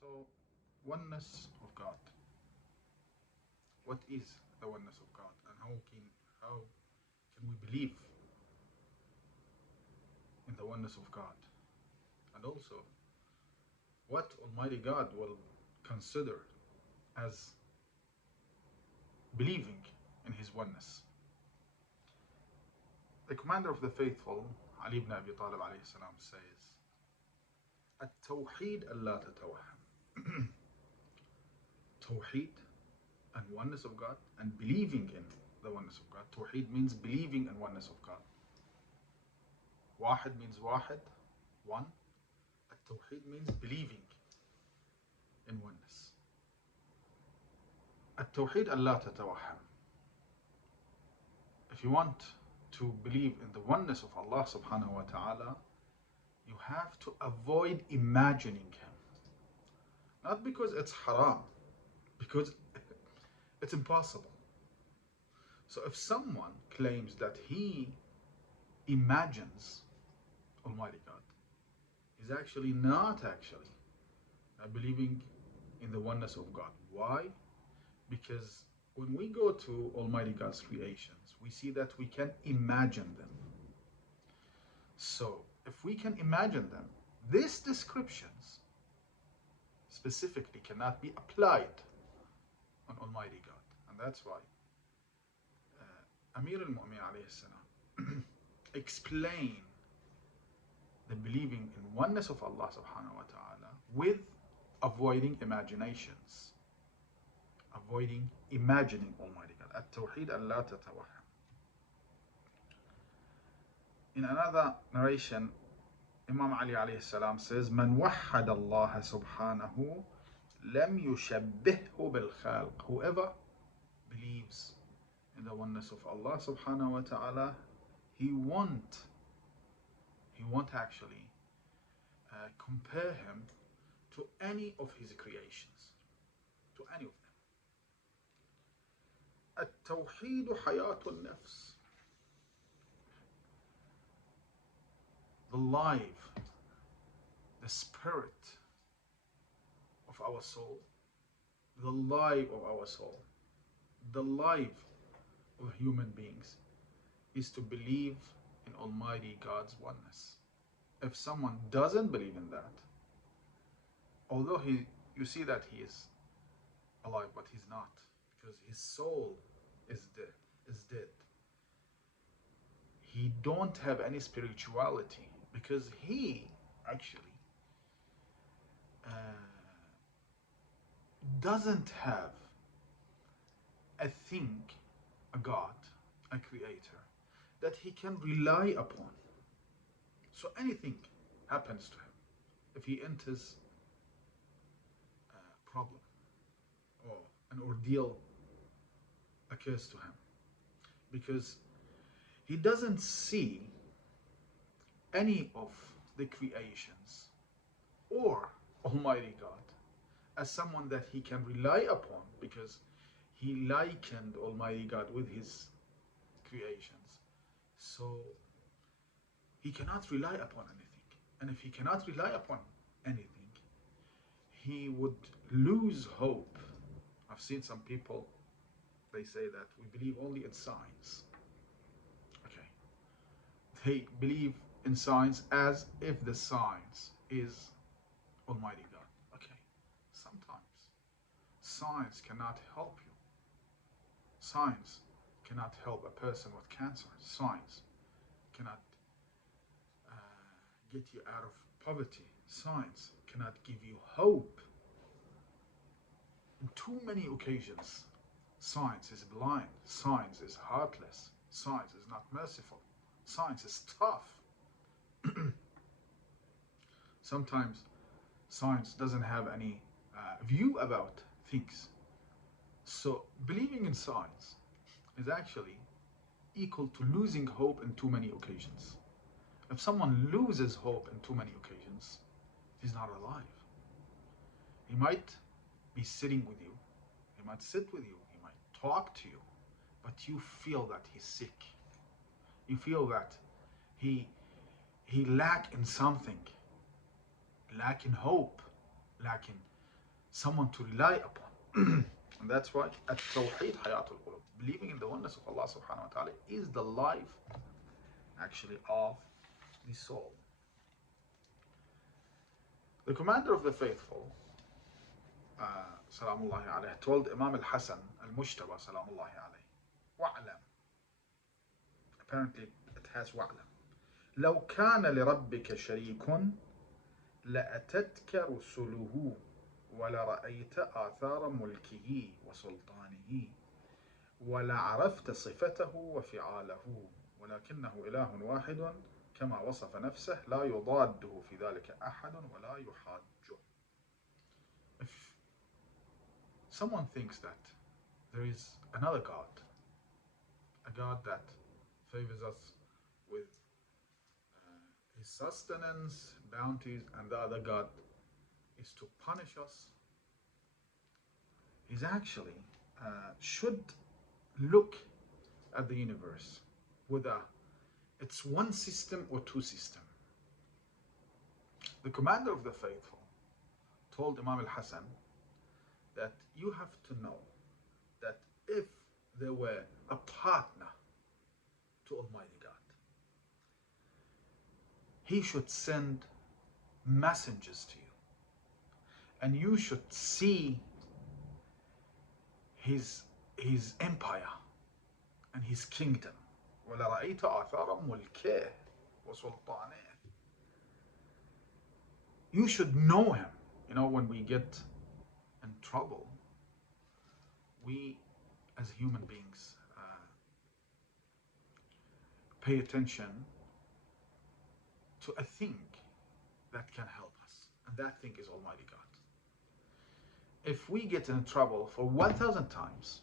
So, oneness of God. What is the oneness of God, and how can we believe in the oneness of God? And also, what Almighty God will consider as believing in His oneness. The commander of the faithful, Ali ibn Abi Talib alayhi salam, says, التوحيد ألا تتوهم. Tawheed and oneness of God and believing in the oneness of God. Tawheed means believing in oneness of God. Wahid means wahid, one. Tawheed means believing in oneness. التوحيد ألا تتوهم. If you want to believe in the oneness of Allah subhanahu wa ta'ala, you have to avoid imagining Him. Not because it's haram, because it's impossible. So if someone claims that he imagines Almighty God, he's actually not believing in the oneness of God. Why? Because when we go to Almighty God's creations, we see that we can imagine them. So if we can imagine them, these descriptions specifically cannot be applied on Almighty God. And that's why Amir al-Mu'min alayhi salam explain the believing in oneness of Allah subhanahu wa ta'ala with avoiding imaginations, avoiding imagining Almighty God. At-tawheed Allah tatawaham. In another narration, Imam Ali alayhi salam says, "Man wahhad Allah subhanahu lam yushabbihhu bil khalq." Whoever believes in the oneness of Allah subhanahu wa ta'ala, he won't actually compare him to any of his creations, to any of them. التوحيد حياة النفس. The life, the spirit of our soul, the life of our soul, the life of human beings is to believe in Almighty God's oneness. If someone doesn't believe in that, although you see that he is alive, but he's not, because his soul is dead. He don't have any spirituality because he actually doesn't have a thing, a God, a creator that he can rely upon. So anything happens to him, if he enters a problem or an ordeal occurs to him, because he doesn't see any of the creations or Almighty God as someone that he can rely upon, because he likened Almighty God with his creations. So he cannot rely upon anything. And if he cannot rely upon anything, he would lose hope. I've seen some people, they say that we believe only in science. Okay. They believe in science as if the science is Almighty God. Okay. Sometimes science cannot help you. Science cannot help a person with cancer. Science cannot get you out of poverty. Science cannot give you hope. In too many occasions, science is blind. Science is heartless. Science is not merciful. Science is tough. Sometimes science doesn't have any view about things. So believing in science is actually equal to losing hope in too many occasions. If someone loses hope in too many occasions, he's not alive. He might be sitting with you, he might sit with you, he might talk to you, but you feel that he's sick. You feel that he lack in something, lack in hope, lack in someone to rely upon. And that's why at-tawheed hayatul qulub, believing in the oneness of Allah subhanahu wa ta'ala, is the life actually of the soul. The commander of the faithful, salamullahi alayhi, told Imam al-Hasan al-Mushtaba, salamullahi alayhi, wa'lam. Apparently it has wa'lam. لو كان لربك شريك لأتتك رسله ولرأيت آثار ملكه وسلطانه ولعرفت صفته وفعاله ولكنه إله واحد كما وصف نفسه لا يضاده في ذلك أحد ولا يحاجه. If someone thinks that there is another God, a God that favors us with his sustenance, bounties, and the other God is to punish us, is actually should look at the universe whether it's one system or two systems. The commander of the faithful told Imam al-Hasan that you have to know that if there were a partner to Almighty God, He should send messengers to you, and you should see his empire and his kingdom. وَلَرَأَيْتَ آثَارَ مُلْكِهِ وَسُلْطَانِهِ. You should know him. You know, when we get in trouble, we as human beings pay attention to a thing that can help us, and that thing is Almighty God. If we get in trouble for 1,000 times,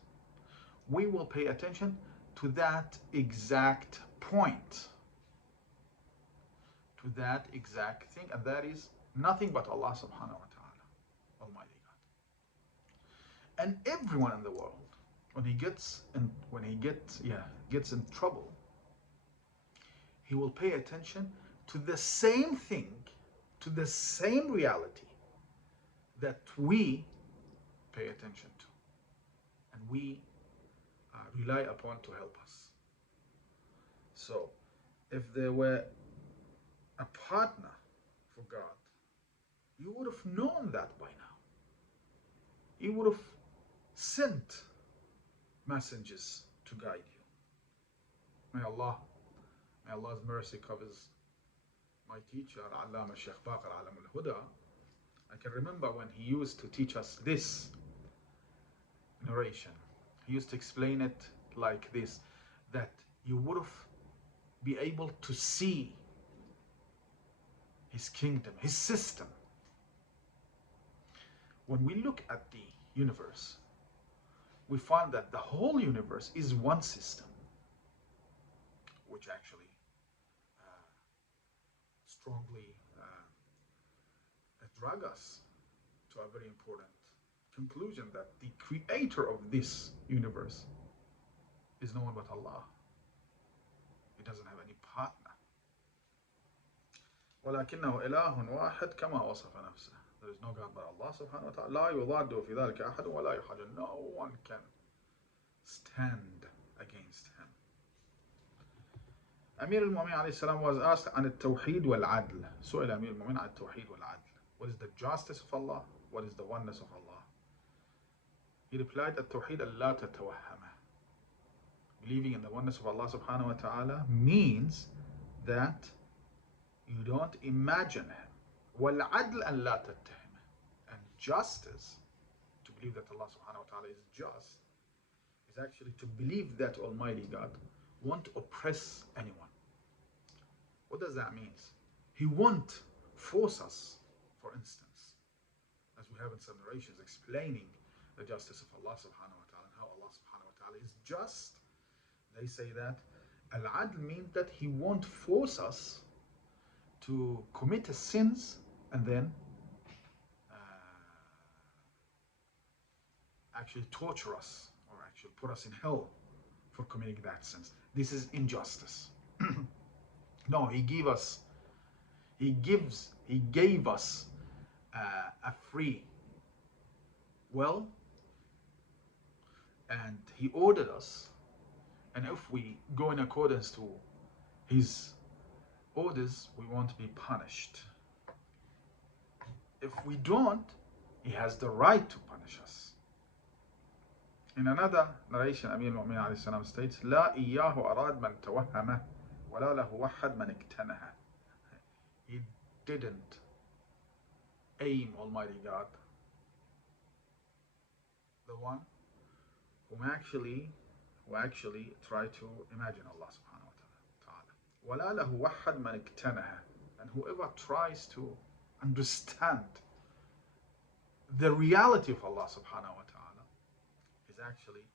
we will pay attention to that exact point, to that exact thing, and that is nothing but Allah subhanahu wa ta'ala, Almighty God. And everyone in the world, when he gets in trouble, he will pay attention to the same thing, to the same reality that we pay attention to, and we rely upon to help us. So, if there were a partner for God, you would have known that by now. He would have sent messengers to guide you. May Allah's mercy covers my teacher, Allama Sheikh Baqir Alam al-Huda. I can remember when he used to teach us this narration. He used to explain it like this, that you would have be able to see his kingdom, his system. When we look at the universe, we find that the whole universe is one system, which actually strongly drag us to a very important conclusion, that the creator of this universe is no one but Allah. He doesn't have any partner. ولكنه إله واحد كما وصف نفسه. There is no God but Allah subhanahu wa ta'ala. لا يضاد في ذلك أحد ولا يحاجه. No one can stand against him. أمير المؤمنين عليه السلام was asked عن التوحيد والعدل. سئل أمير المؤمنين عن التوحيد والعدل. What is the justice of Allah? What is the oneness of Allah? He replied, التوحيد لا تتوهمه. Believing in the oneness of Allah subhanahu wa ta'ala means that you don't imagine him. وَالْعَدْلَ أَنْ لَا تَتَّهِمه. And justice, to believe that Allah subhanahu wa ta'ala is just, is actually to believe that Almighty God won't oppress anyone. What does that mean? He won't force us, for instance, as we have in some narrations explaining the justice of Allah subhanahu wa ta'ala and how Allah subhanahu wa ta'ala is just. They say that al-adl means that he won't force us to commit sins and then actually torture us or actually put us in hell for committing that sins. This is injustice. No, he gave us a free well, and He ordered us, and if we go in accordance to His orders, we won't be punished. If we don't, He has the right to punish us. In another narration, Amir al-Mu'minin alayhi salam states, لا إياه أراد من توهمه ولا له وحد من اقتنها. He didn't aim Almighty God, the one who actually try to imagine Allah subhanahu wa ta'ala. ولا له وحد من اقتنها. And whoever tries to understand the reality of Allah subhanahu wa ta'ala is actually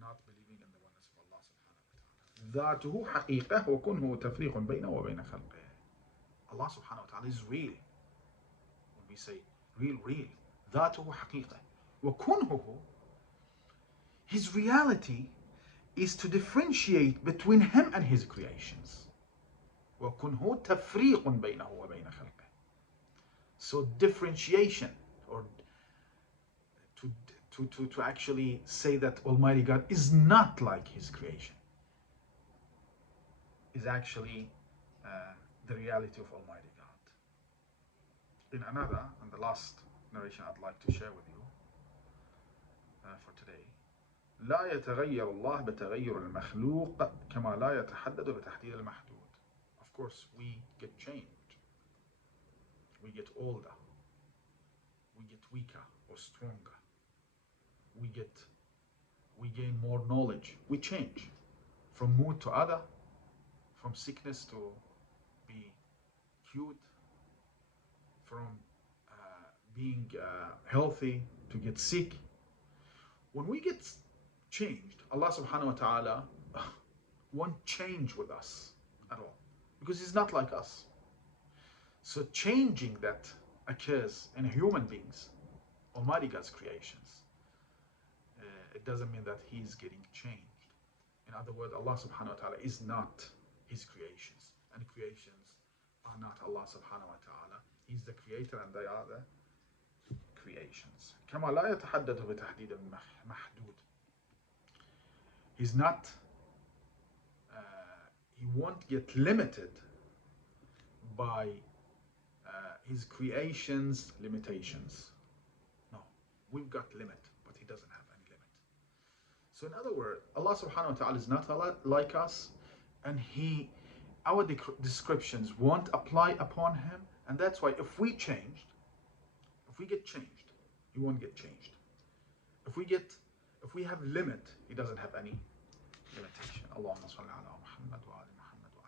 not believing in the oneness of Allah subhanahu wa ta'ala. ذاته حقيقة وكنه تفريق بينه وبين خلقه. Allah subhanahu wa ta'ala is real. When we say real, ذاته حقيقة وكنه, His reality is to differentiate between Him and His creations. وكنه تفريق بينه وبين خلقه. So differentiation, or to actually say that Almighty God is not like His creation, is actually the reality of Almighty God. In another, and the last narration I'd like to share with you for today, لا يتغير الله بتغير المخلوق كما لا يتحدد بتحديد المحدود. Of course, we get changed, we get older, we get weaker or stronger, we gain more knowledge, we change from mood to other, from sickness to be cute, from being healthy to get sick. When we get changed, Allah subhanahu wa ta'ala won't change with us at all, because He's not like us. So changing that occurs in human beings, Almighty God's creations, it doesn't mean that He's getting changed. In other words, Allah subhanahu wa ta'ala is not His creations, and creations are not Allah subhanahu wa ta'ala. He's the creator and they are the creations. كما لا يتحدث بتحديد المحدود. He's not, He won't get limited by His creations' limitations. No, we've got limit, but He doesn't have any limit. So in other words, Allah subhanahu wa ta'ala is not like us, and our descriptions won't apply upon Him, and that's why if we get changed, He won't get changed. If we have limit, He doesn't have any limitation. Allahumma salli ala Muhammad wa ali Muhammad wa